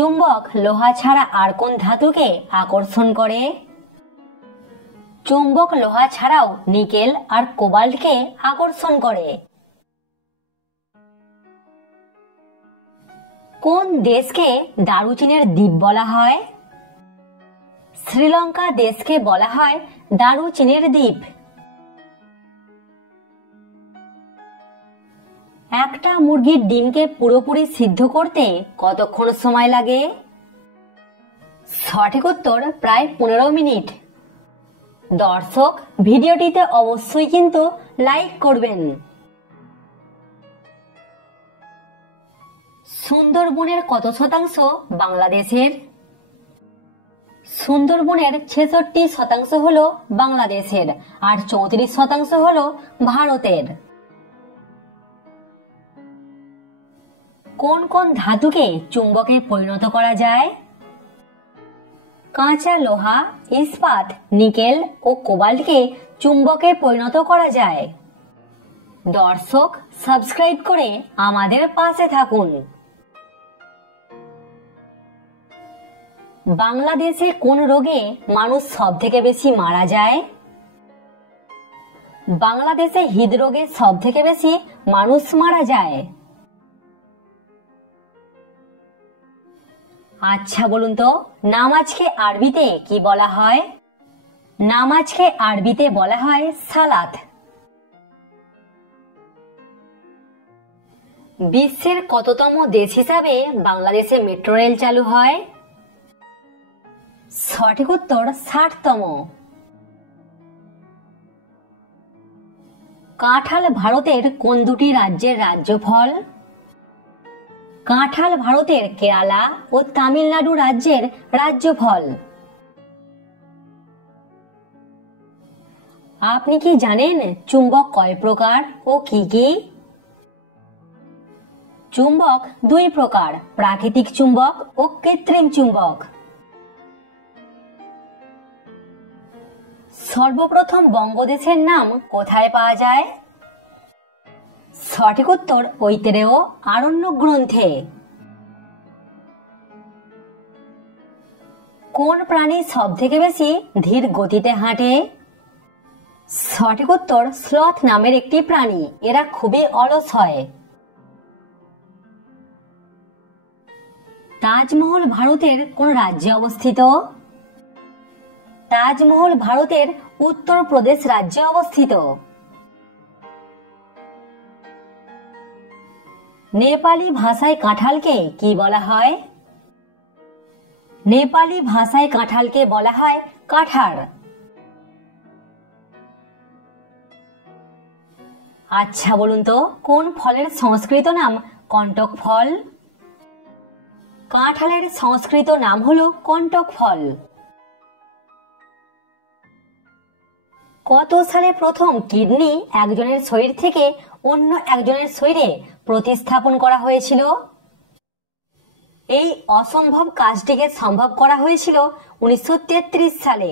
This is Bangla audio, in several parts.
চুম্বক লোহা ছাড়া আর কোন ধাতুকে আকর্ষণ করে? চুম্বক লোহা ছাড়াও নিকেল আর কোবাল্টকে আকর্ষণ করে। কোন দেশকে দারুচিনির দ্বীপ বলা হয়? শ্রীলঙ্কা দেশকে বলা হয় দারুচিনির দ্বীপ। একটা মুরগির ডিমকে পুরোপুরি সিদ্ধ করতে কতক্ষণ সময় লাগে? সঠিক উত্তর প্রায় 15 মিনিট। দর্শক, ভিডিওটিতে অবশ্যই কিন্তু লাইক করবেন। সুন্দরবনের কত শতাংশ বাংলাদেশের? সুন্দরবনের 66% হলো বাংলাদেশের আর 34% হলো ভারতের। কোন কোন ধাতুকে চুম্বকে পরিণত করা যায়? কাঁচা লোহা, ইস্পাত, নিকেল ও কোবাল্টকে চুম্বকে পরিণত করা যায়। দর্শক, সাবস্ক্রাইব করে আমাদের পাশে থাকুন। বাংলাদেশে কোন রোগে মানুষ সবথেকে বেশি মারা যায়? বাংলাদেশে হৃদরোগে সবথেকে বেশি মানুষ মারা যায়। আচ্ছা বলুন তো, নামাজকে আরবিতে কি বলা হয়? নামাজকে আরবিতে বলা হয় সালাত। বিশ্বের কততম দেশ হিসাবে বাংলাদেশে মেট্রো রেল চালু হয়? সঠিক উত্তর 60তম। কাঁঠাল ভারতের কোন দুটি রাজ্যের রাজ্য ফল? কাঁঠাল ভারতের কেরালা ও তামিলনাড়ু রাজ্যের রাজ্য ফল। আপনি কি জানেন চুম্বক কয় প্রকার ও কি কি? চুম্বক 2 প্রকার, প্রাকৃতিক চুম্বক ও কৃত্রিম চুম্বক। সর্বপ্রথম বঙ্গদেশের নাম কোথায় পাওয়া যায়? সঠিক উত্তর ঐতরেয় আরণ্যক গ্রন্থে। কোন প্রাণী সবথেকে বেশি ধীর গতিতে হাঁটে? সঠিক উত্তর স্লথ নামের একটি প্রাণী। এরা খুবই অলস হয়। তাজমহল ভারতের কোন রাজ্যে অবস্থিত? তাজমহল ভারতের উত্তরপ্রদেশ রাজ্যে অবস্থিত। নেপালি ভাষায় কাঁঠালকে কি বলা হয়? নেপালি ভাষায় কাঁঠালকে বলা হয় কাঁঠার। আচ্ছা বলুন তো, কোন ফলের সংস্কৃত নাম কণ্টক ফল? কাঁঠালের সংস্কৃত নাম হলো কণ্টক ফল। কত সালে প্রথম কিডনি একজনের শরীর থেকে অন্য একজনের শরীরে প্রতিস্থাপন করা হয়েছিল? এই অসম্ভব কাজটিকে সম্ভব করা হয়েছিল 1933 সালে।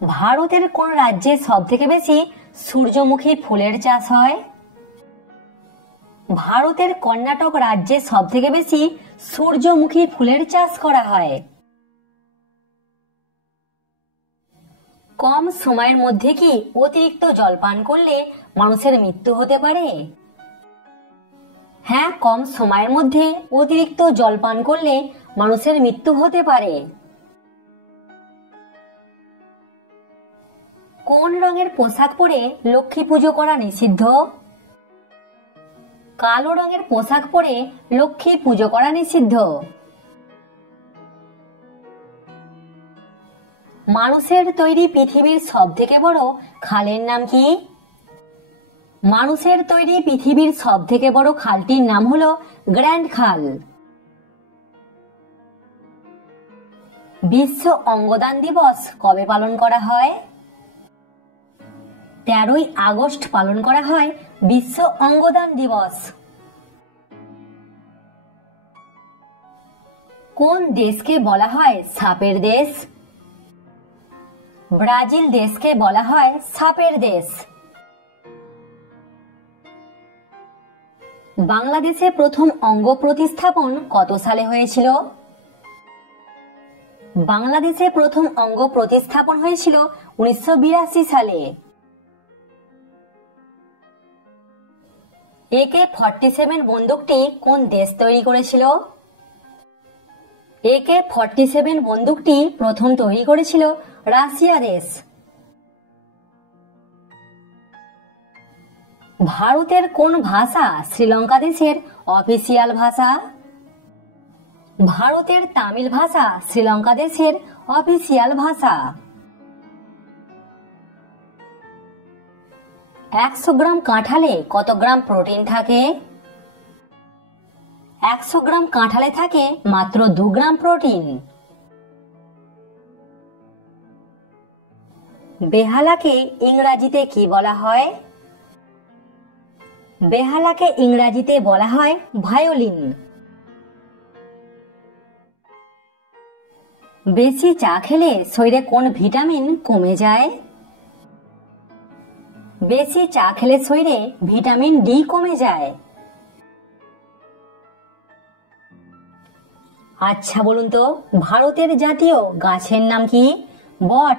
ভারতের কোন রাজ্যে সবথেকে বেশি সূর্যমুখী ফুলের চাষ হয়? ভারতের কর্ণাটক রাজ্যে সবথেকে বেশি সূর্যমুখী ফুলের চাষ করা হয়। কম সময়ের মধ্যে কি অতিরিক্ত জল পান করলে মানুষের মৃত্যু হতে পারে? হ্যাঁ, কম সময়ের মধ্যে অতিরিক্ত জল পান করলে মানুষের মৃত্যু হতে পারে। কোন রঙের পোশাক পরে লক্ষ্মী পুজো করা নিষিদ্ধ? কালো রঙের পোশাক পরে লক্ষ্মী পুজো করা নিষিদ্ধ। মানুষের তৈরি পৃথিবীর সবথেকে বড় খালের নাম কি? মানুষের তৈরি পৃথিবীর সবথেকে বড় খালটির নাম হলো গ্র্যান্ড খাল। বিশ্ব অঙ্গদান দিবস কবে পালন করা হয়? 13ই আগস্ট পালন করা হয় বিশ্ব অঙ্গদান দিবস। কোন দেশকে বলা হয় সাপের দেশ? ব্রাজিল দেশকে বলা হয় সাপের দেশ। বাংলাদেশে প্রথম অঙ্গ প্রতিস্থাপন কত সালে হয়েছিল? বাংলাদেশে প্রথম অঙ্গ প্রতিস্থাপন হয়েছিল 1982 সালে। AK-47 বন্দুকটি কোন দেশ তৈরি করেছিল? AK-47 বন্দুকটি প্রথম তৈরি করেছিল রাশিয়া দেশ। ভারতের কোন ভাষা শ্রীলঙ্কা দেশের অফিসিয়াল ভাষা? ভারতের তামিল ভাষা শ্রীলঙ্কা দেশের অফিসিয়াল ভাষা। 100 গ্রাম কাঁঠালে কত গ্রাম প্রোটিন থাকে? 100 গ্রাম কাঁঠালে থাকে মাত্র 2 গ্রাম প্রোটিন। বেহালাকে ইংরাজিতে কি বলা হয়? বেহালাকে ইংরাজিতে বলা হয় ভায়োলিন। বেশি চা খেলে শরীরে কোন ভিটামিন কমে যায়? বেশি চা খেলে শরীরে ভিটামিন ডি কমে যায়। আচ্ছা বলুন তো, ভারতের জাতীয় গাছের নাম কি? বট,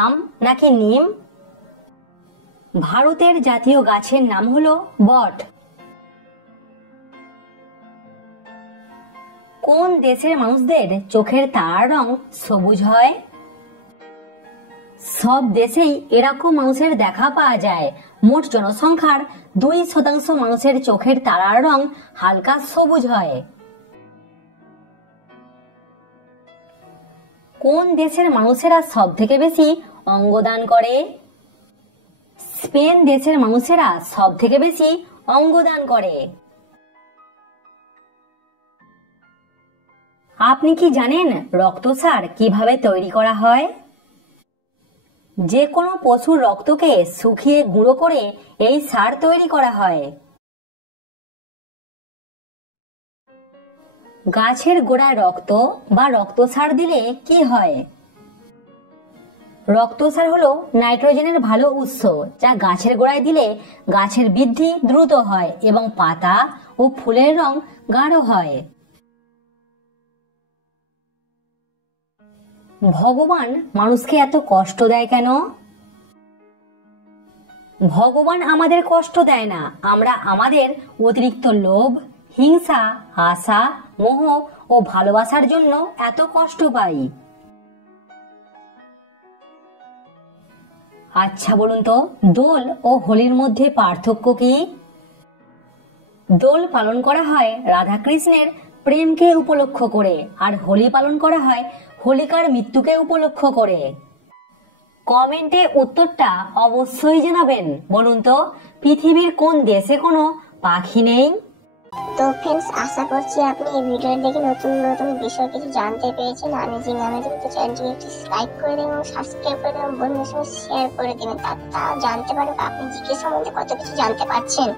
আম নাকি নিম? ভারতের জাতীয় গাছের নাম হলো বট। কোন দেশের মানুষদের চোখের তারার রং সবুজ হয়? সব দেশেই এরকম মানুষের দেখা পাওয়া যায়। মোট জনসংখ্যার 2% মানুষের চোখের তারার রং হালকা সবুজ হয়। কোন দেশের মানুষেরা সব থেকে বেশি অঙ্গদান করে? স্পেন দেশের মানুষেরা সব থেকে বেশি অঙ্গদান করে। আপনি কি জানেন রক্তসার কিভাবে তৈরি করা হয়? যে কোনো পশুর রক্তকে শুকিয়ে গুঁড়ো করে এই সার তৈরি করা হয়। গাছের গোড়ায় রক্ত বা রক্তসার দিলে কি হয়? রক্তসার হলো নাইট্রোজেনের ভালো উৎস, যা গাছের গোড়ায় দিলে গাছের বৃদ্ধি দ্রুত হয় এবং পাতা ও ফুলের রং গাঢ় হয়। ভগবান মানুষকে এত কষ্ট দেয় কেন? ভগবান আমাদের কষ্ট দেয় না, আমরা আমাদের অতিরিক্ত লোভ, হিংসা, আশা, মোহ ও ভালোবাসার জন্য এত কষ্ট পাই। আচ্ছা বলুন তো, দোল ও হোলির মধ্যে পার্থক্য কি? দোল পালন করা হয় রাধা কৃষ্ণের প্রেমকে উপলক্ষ করে, আর হোলি পালন করা হয় হোলিকার মৃত্যুকে উপলক্ষ করে। কমেন্টে উত্তরটা অবশ্যই জানাবেন। বলুন তো, পৃথিবীর কোন দেশে কোনো পাখি নেই? তো ফ্রেন্ডস, আশা করছি আপনি এই ভিডিও দেখে নতুন নতুন বিষয় কিছু জানতে পেরেছেন। আমি যে নামে চ্যানেলটিকে একটি লাইক করে দেবেন এবং সাবস্ক্রাইব করে দেবেন, বন্ধুদের সঙ্গে শেয়ার করে দেবেন, তা জানতে পারবে আপনি জিকে সম্বন্ধে কত কিছু জানতে পারছেন।